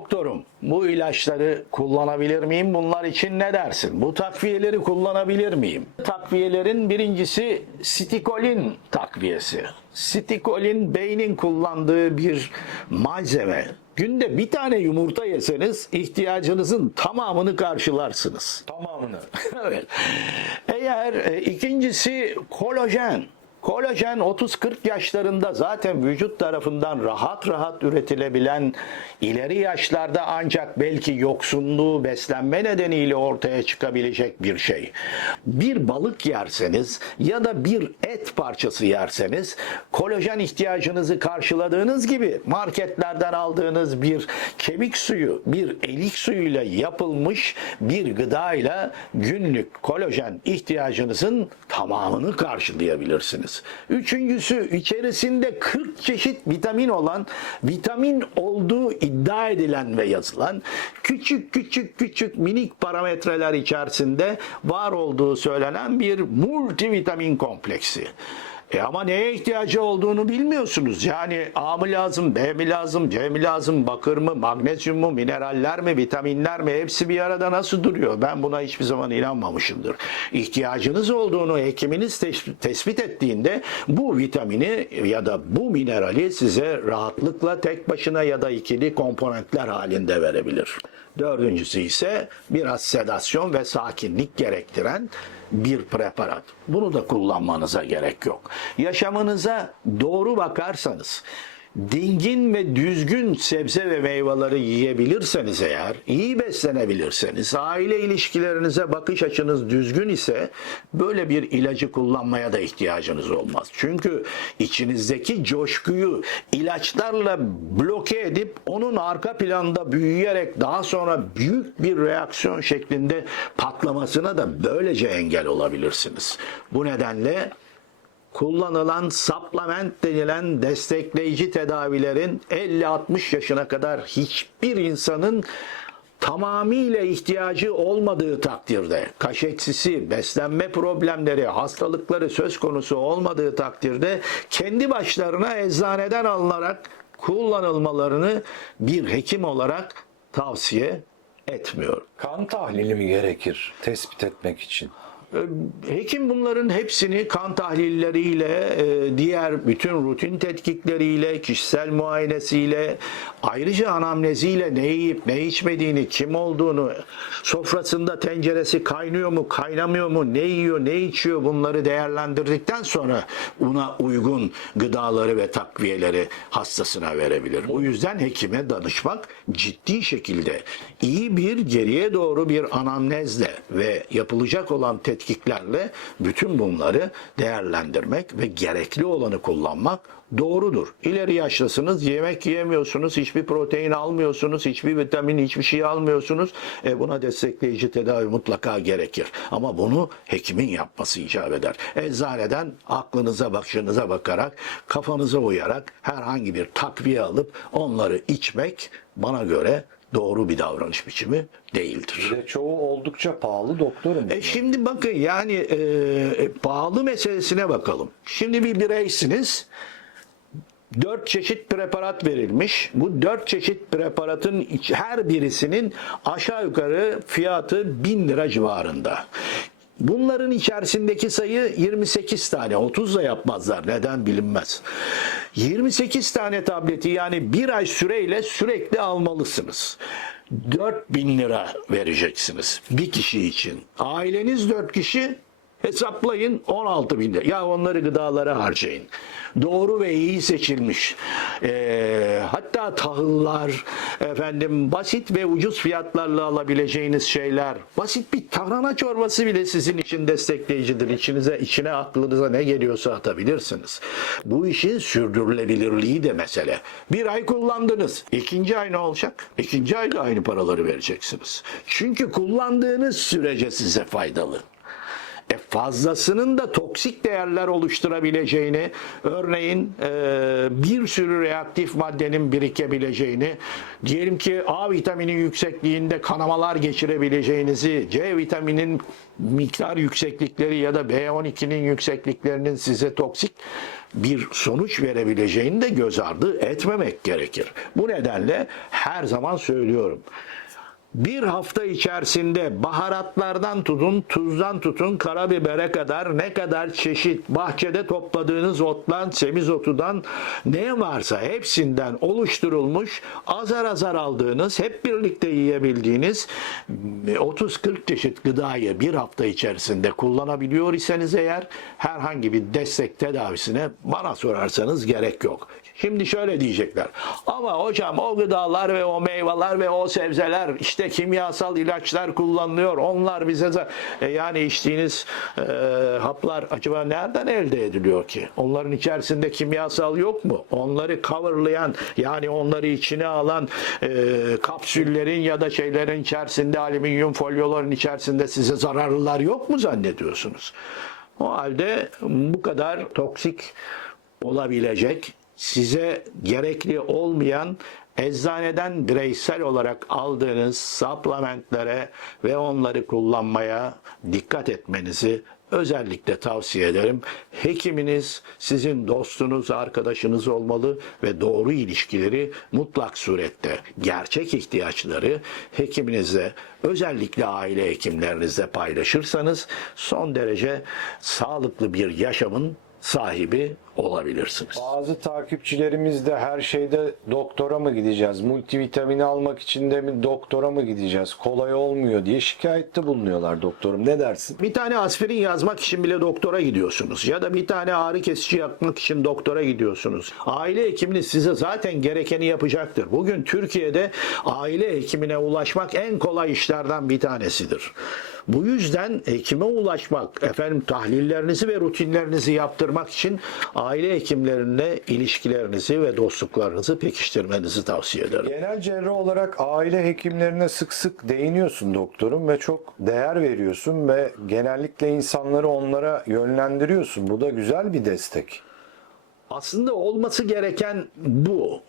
Doktorum bu ilaçları kullanabilir miyim? Bunlar için ne dersin? Bu takviyeleri kullanabilir miyim? Takviyelerin birincisi stikolin takviyesi. Stikolin beynin kullandığı bir malzeme. Günde bir tane yumurta yeseniz ihtiyacınızın tamamını karşılarsınız. Tamamını. evet. Eğer e, ikincisi kolajen. Kolajen 30-40 yaşlarında zaten vücut tarafından rahat rahat üretilebilen ileri yaşlarda ancak belki yoksunluğu beslenme nedeniyle ortaya çıkabilecek bir şey. Bir balık yerseniz ya da bir et parçası yerseniz kolajen ihtiyacınızı karşıladığınız gibi marketlerden aldığınız bir kemik suyu, bir elik suyuyla yapılmış bir gıdayla günlük kolajen ihtiyacınızın tamamını karşılayabilirsiniz. Üçüncüsü içerisinde 40 çeşit vitamin olan, vitamin olduğu iddia edilen ve yazılan küçük küçük küçük minik parametreler içerisinde var olduğu söylenen bir multivitamin kompleksi. E ama neye ihtiyacı olduğunu bilmiyorsunuz. Yani A mı lazım, B mi lazım, C mi lazım, bakır mı, magnezyum mu, mineraller mi, vitaminler mi hepsi bir arada nasıl duruyor? Ben buna hiçbir zaman inanmamışımdır. İhtiyacınız olduğunu hekiminiz tes- tespit ettiğinde bu vitamini ya da bu minerali size rahatlıkla tek başına ya da ikili komponentler halinde verebilir. Dördüncüsü ise biraz sedasyon ve sakinlik gerektiren bir preparat. Bunu da kullanmanıza gerek yok. Yaşamınıza doğru bakarsanız, dingin ve düzgün sebze ve meyveleri yiyebilirseniz eğer, iyi beslenebilirseniz, aile ilişkilerinize bakış açınız düzgün ise böyle bir ilacı kullanmaya da ihtiyacınız olmaz. Çünkü içinizdeki coşkuyu ilaçlarla bloke edip onun arka planda büyüyerek daha sonra büyük bir reaksiyon şeklinde patlamasına da böylece engel olabilirsiniz. Bu nedenle kullanılan supplement denilen destekleyici tedavilerin 50-60 yaşına kadar hiçbir insanın tamamıyla ihtiyacı olmadığı takdirde, kaşeksisi, beslenme problemleri, hastalıkları söz konusu olmadığı takdirde kendi başlarına eczaneden alınarak kullanılmalarını bir hekim olarak tavsiye etmiyorum. Kan tahlili mi gerekir tespit etmek için? Hekim bunların hepsini kan tahlilleriyle, e, diğer bütün rutin tetkikleriyle, kişisel muayenesiyle, ayrıca anamneziyle ne yiyip ne içmediğini, kim olduğunu, sofrasında tenceresi kaynıyor mu, kaynamıyor mu, ne yiyor, ne içiyor bunları değerlendirdikten sonra ona uygun gıdaları ve takviyeleri hastasına verebilir. O yüzden hekime danışmak ciddi şekilde iyi bir geriye doğru bir anamnezle ve yapılacak olan tetkiklerle bütün bunları değerlendirmek ve gerekli olanı kullanmak doğrudur. İleri yaşlısınız, yemek yiyemiyorsunuz, hiçbir protein almıyorsunuz, hiçbir vitamin, hiçbir şey almıyorsunuz. E buna destekleyici tedavi mutlaka gerekir. Ama bunu hekimin yapması icap eder. Eczaneden aklınıza, bakışınıza bakarak, kafanıza uyarak herhangi bir takviye alıp onları içmek bana göre doğru bir davranış biçimi değildir. De çoğu oldukça pahalı doktorum. E şimdi bakın yani e, e, pahalı meselesine bakalım. Şimdi bir bireysiniz. Dört çeşit preparat verilmiş. Bu dört çeşit preparatın her birisinin aşağı yukarı fiyatı 1000 lira civarında. Bunların içerisindeki sayı 28 tane. 30 da yapmazlar. Neden bilinmez. 28 tane tableti yani bir ay süreyle sürekli almalısınız. 4000 lira vereceksiniz bir kişi için. Aileniz 4 kişi hesaplayın 16 bin lira. Ya onları gıdalara harcayın. Doğru ve iyi seçilmiş. Ee, hatta tahıllar, efendim basit ve ucuz fiyatlarla alabileceğiniz şeyler. Basit bir tarhana çorbası bile sizin için destekleyicidir. İçinize, içine aklınıza ne geliyorsa atabilirsiniz. Bu işin sürdürülebilirliği de mesele. Bir ay kullandınız. İkinci ay ne olacak? İkinci ay da aynı paraları vereceksiniz. Çünkü kullandığınız sürece size faydalı. E fazlasının da toksik değerler oluşturabileceğini, örneğin e, bir sürü reaktif maddenin birikebileceğini, diyelim ki A vitamini yüksekliğinde kanamalar geçirebileceğinizi, C vitaminin miktar yükseklikleri ya da B12'nin yüksekliklerinin size toksik bir sonuç verebileceğini de göz ardı etmemek gerekir. Bu nedenle her zaman söylüyorum. Bir hafta içerisinde baharatlardan tutun, tuzdan tutun, karabibere kadar ne kadar çeşit bahçede topladığınız ottan, semizotudan ne varsa hepsinden oluşturulmuş azar azar aldığınız, hep birlikte yiyebildiğiniz 30-40 çeşit gıdayı bir hafta içerisinde kullanabiliyor iseniz eğer herhangi bir destek tedavisine bana sorarsanız gerek yok. Şimdi şöyle diyecekler. Ama hocam o gıdalar ve o meyveler ve o sebzeler işte kimyasal ilaçlar kullanılıyor. Onlar bize E, yani içtiğiniz e, haplar acaba nereden elde ediliyor ki? Onların içerisinde kimyasal yok mu? Onları coverlayan yani onları içine alan e, kapsüllerin ya da şeylerin içerisinde alüminyum folyoların içerisinde size zararlılar yok mu zannediyorsunuz? O halde bu kadar toksik olabilecek, size gerekli olmayan eczaneden bireysel olarak aldığınız supplementlere ve onları kullanmaya dikkat etmenizi özellikle tavsiye ederim. Hekiminiz sizin dostunuz, arkadaşınız olmalı ve doğru ilişkileri mutlak surette gerçek ihtiyaçları hekiminizle özellikle aile hekimlerinizle paylaşırsanız son derece sağlıklı bir yaşamın sahibi olabilirsiniz. Bazı takipçilerimiz de her şeyde doktora mı gideceğiz? Multivitamini almak için de mi doktora mı gideceğiz? Kolay olmuyor diye şikayette bulunuyorlar doktorum. Ne dersin? Bir tane aspirin yazmak için bile doktora gidiyorsunuz. Ya da bir tane ağrı kesici yapmak için doktora gidiyorsunuz. Aile hekiminiz size zaten gerekeni yapacaktır. Bugün Türkiye'de aile hekimine ulaşmak en kolay işlerden bir tanesidir. Bu yüzden hekime ulaşmak, efendim tahlillerinizi ve rutinlerinizi yaptırmak için aile hekimlerine ilişkilerinizi ve dostluklarınızı pekiştirmenizi tavsiye ederim. Genel cerrah olarak aile hekimlerine sık sık değiniyorsun doktorum ve çok değer veriyorsun ve genellikle insanları onlara yönlendiriyorsun. Bu da güzel bir destek. Aslında olması gereken bu.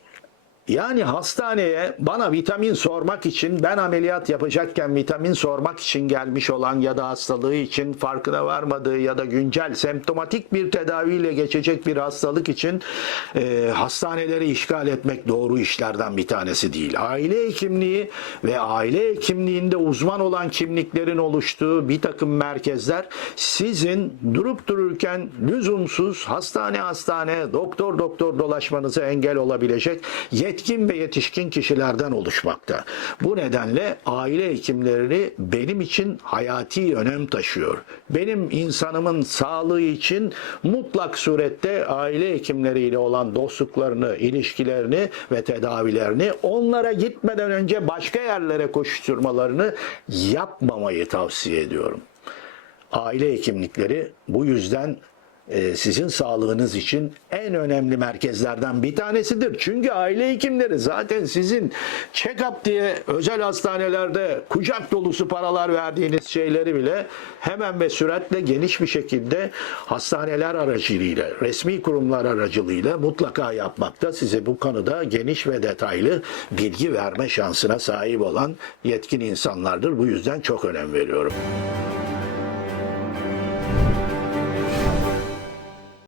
Yani hastaneye bana vitamin sormak için ben ameliyat yapacakken vitamin sormak için gelmiş olan ya da hastalığı için farkına varmadığı ya da güncel semptomatik bir tedaviyle geçecek bir hastalık için e, hastaneleri işgal etmek doğru işlerden bir tanesi değil. Aile hekimliği ve aile hekimliğinde uzman olan kimliklerin oluştuğu bir takım merkezler sizin durup dururken lüzumsuz hastane hastane doktor doktor dolaşmanıza engel olabilecek yetkin ve yetişkin kişilerden oluşmakta. Bu nedenle aile hekimleri benim için hayati önem taşıyor. Benim insanımın sağlığı için mutlak surette aile hekimleriyle olan dostluklarını, ilişkilerini ve tedavilerini onlara gitmeden önce başka yerlere koşturmalarını yapmamayı tavsiye ediyorum. Aile hekimlikleri bu yüzden sizin sağlığınız için en önemli merkezlerden bir tanesidir. Çünkü aile hekimleri zaten sizin check-up diye özel hastanelerde kucak dolusu paralar verdiğiniz şeyleri bile hemen ve süratle geniş bir şekilde hastaneler aracılığıyla, resmi kurumlar aracılığıyla mutlaka yapmakta. Size bu konuda geniş ve detaylı bilgi verme şansına sahip olan yetkin insanlardır. Bu yüzden çok önem veriyorum.